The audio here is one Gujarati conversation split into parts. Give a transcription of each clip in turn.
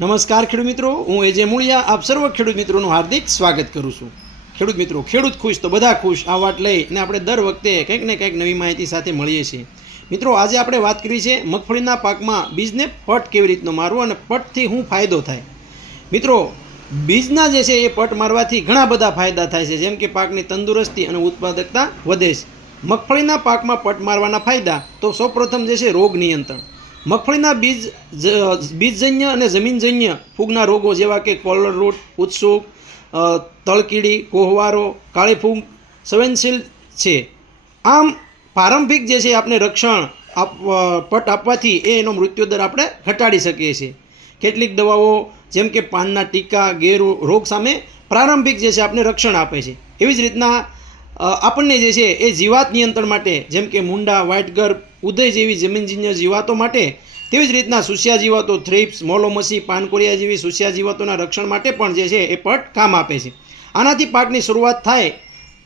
નમસ્કાર ખેડૂત મિત્રો, હું એજે મૂળિયા, આપ સર્વ ખેડૂત મિત્રોનું હાર્દિક સ્વાગત કરું છું. ખેડૂત મિત્રો, ખેડૂત ખુશ તો બધા ખુશ, આ વાત લઈ અને આપણે દર વખતે કંઈક ને કંઈક નવી માહિતી સાથે મળીએ છીએ. મિત્રો, આજે આપણે વાત કરી છે મગફળીના પાકમાં બીજને પટ કેવી રીતનો મારવો અને પટથી શું ફાયદો થાય. મિત્રો, બીજના જે છે એ પટ મારવાથી ઘણા બધા ફાયદા થાય છે, જેમ કે પાકની તંદુરસ્તી અને ઉત્પાદકતા વધે છે. મગફળીના પાકમાં પટ મારવાના ફાયદા, તો સૌપ્રથમ જે છે રોગ નિયંત્રણ. મગફળીના બીજ બીજજન્ય અને જમીનજન્ય ફૂગના રોગો જેવા કે કોલર રૂટ, ઉત્સુક તળકીડી, કોહવારો કાળી ફૂગ સંવેદનશીલ છે. આમ પ્રારંભિક જે છે આપણે રક્ષણ પટ આપવાથી એ એનો મૃત્યુદર આપણે ઘટાડી શકીએ છીએ. કેટલીક દવાઓ જેમ કે પાનના ટીકા, ગેરુ, રોગ સામે પ્રારંભિક જે છે આપણે રક્ષણ આપે છે. એવી જ રીતના આપણને જે છે એ જીવાત નિયંત્રણ માટે જેમ કે મુંડા વ્હાઇટગર ઉદય જેવી જમીનજન્ય જીવાતો માટે તેવી જ રીતના સુસ્યા જીવાતો થ્રીપ્સ, મોલોમસી, પાનકોરિયા જેવી સુસ્યા જીવાતોના રક્ષણ માટે પણ જે છે એ પટ કામ આપે છે. આનાથી પાકની શરૂઆત થાય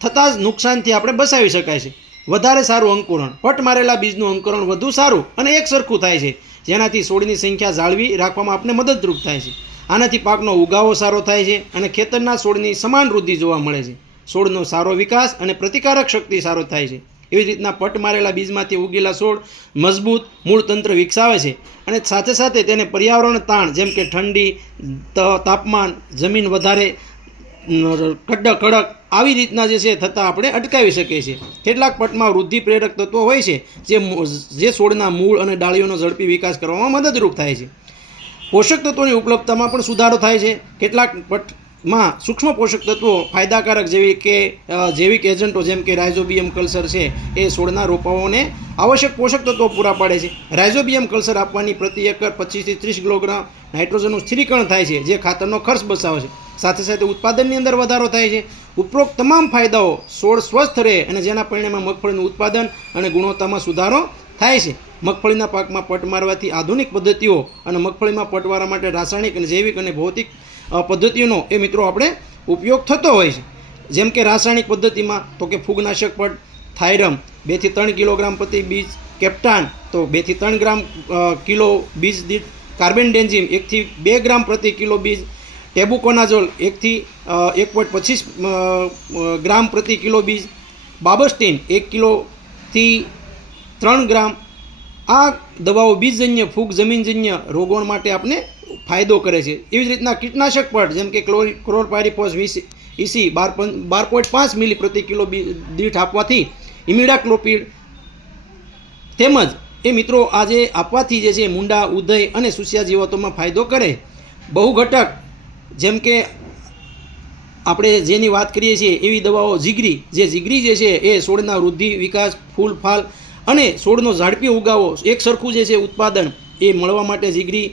થતાં જ નુકસાનથી આપણે બચાવી શકાય છે. વધારે સારું અંકુરણ. પટ મારેલા બીજનું અંકુરણ વધુ સારું અને એક સરખું થાય છે. જેનાથી છોડની સંખ્યા જાળવી રાખવામાં આપણે મદદરૂપ થાય છે. આનાથી પાકનો ઉગાવો સારો થાય છે અને ખેતરના છોડની સમાન વૃદ્ધિ જોવા મળે છે. છોડનો સારો વિકાસ અને પ્રતિકારક શક્તિ સારો થાય છે. એવી રીતના પટ મારેલા બીજમાંથી ઉગેલા છોડ મજબૂત મૂળ તંત્ર વિકસાવે છે અને સાથે સાથે તેને પર્યાવરણ તાણ, જેમ કે ઠંડી તાપમાન, જમીન વધારે કડક કડક આવી રીતના જે છે થતાં આપણે અટકાવી શકીએ છીએ. કેટલાક પટમાં વૃદ્ધિ પ્રેરક તત્વો હોય છે જે જે છોડના મૂળ અને ડાળીઓનો ઝડપી વિકાસ કરવામાં મદદરૂપ થાય છે. પોષક તત્વોની ઉપલબ્ધતામાં પણ સુધારો થાય છે. કેટલાક પટમાં સૂક્ષ્મ પોષક તત્વો ફાયદાકારક જેવી કે જૈવિક એજન્ટો જેમ કે રાઇઝોબિયમ કલ્સર છે, એ છોડના રોપાઓને આવશ્યક પોષક તત્વો પૂરા પાડે છે. રાઇઝોબિયમ કલ્સર આપવાની પ્રતિ એકર પચીસથી ત્રીસ કિલોગ્રામ નાઇટ્રોજનનું સ્થિરીકરણ થાય છે, જે ખાતરનો ખર્ચ બચાવે છે. સાથે સાથે ઉત્પાદનની અંદર વધારો થાય છે. ઉપરોક્ત તમામ ફાયદાઓ છોડ સ્વસ્થ રહે અને જેના પરિણામે મગફળીનું ઉત્પાદન અને ગુણવત્તામાં સુધારો થાય છે. મગફળીના પાકમાં પટ મારવાથી આધુનિક પદ્ધતિઓ અને મગફળીમાં પટવારા માટે રાસાયણિક અને જૈવિક અને ભૌતિક પદ્ધતિઓનો એ મિત્રો આપણે ઉપયોગ થતો હોય છે. જેમ કે રાસાયણિક પદ્ધતિમાં તો કે ફૂગનાશક પડ થાયરમ બેથી ત્રણ કિલોગ્રામ પ્રતિ બીજ, કેપ્ટાન, તો બેથી ત્રણ ગ્રામ કિલો બીજ દીઠ કાર્બન ડેન્ઝિમ એકથી બે ગ્રામ પ્રતિ કિલો બીજ, ટેબુકોનાઝોલ એકથી એક પોઈન્ટ પચીસ ગ્રામ પ્રતિ કિલો બીજ બાબસ્ટીન એક કિલોથી ત્રણ ગ્રામ. આ દવાઓ બીજજન્ય, ફૂગ જમીનજન્ય રોગો માટે આપણે ફાયદો કરે છે. એવી જ રીતના કીટનાશક પણ, જેમ કે ક્લોર, ક્લોરપાયરીફોસ વીસ ઇસી બાર બાર પોઈન્ટ પાંચ મિલી પ્રતિ કિલો દીઠ આપવાથી ઇમિડાક્લોપિડ તેમજ એ મિત્રો આજે આપવાથી જે છે, મુંડા, ઉદય અને સુસ્યા જીવાતોમાં ફાયદો કરે. બહુ ઘટક, જેમ કે આપણે જેની વાત કરીએ છીએ, એવી દવાઓ જીગરી, જે જીગરી જે છે, એ છોડના વૃદ્ધિ, વિકાસ, ફૂલ, ફાલ અને છોડનો ઝડપી ઉગાવો, એક સરખું જે છે, ઉત્પાદન એ મળવા માટે જીગરી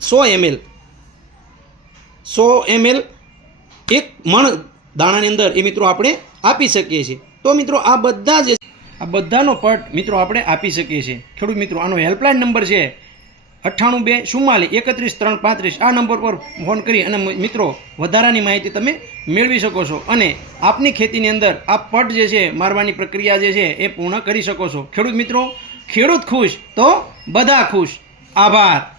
સો એમએલ સો એમએલ એક મણ દાણાની અંદર એ મિત્રો આપણે આપી શકીએ છીએ. તો મિત્રો આ બધા જે આ બધાનો પટ મિત્રો આપણે આપી શકીએ છીએ. ખેડૂત મિત્રો, આનો હેલ્પલાઇન નંબર છે અઠ્ઠાણું બે ચુમ્માલીસ એકત્રીસ ત્રણ પાંત્રીસ. આ નંબર પર ફોન કરી અને મિત્રો, વધારાની માહિતી તમે મેળવી શકો છો અને આપની ખેતીની અંદર આ પટ જે છે, મારવાની પ્રક્રિયા જે છે, એ પૂર્ણ કરી શકો છો. ખેડૂત મિત્રો, ખેડૂત ખુશ તો બધા ખુશ. આભાર.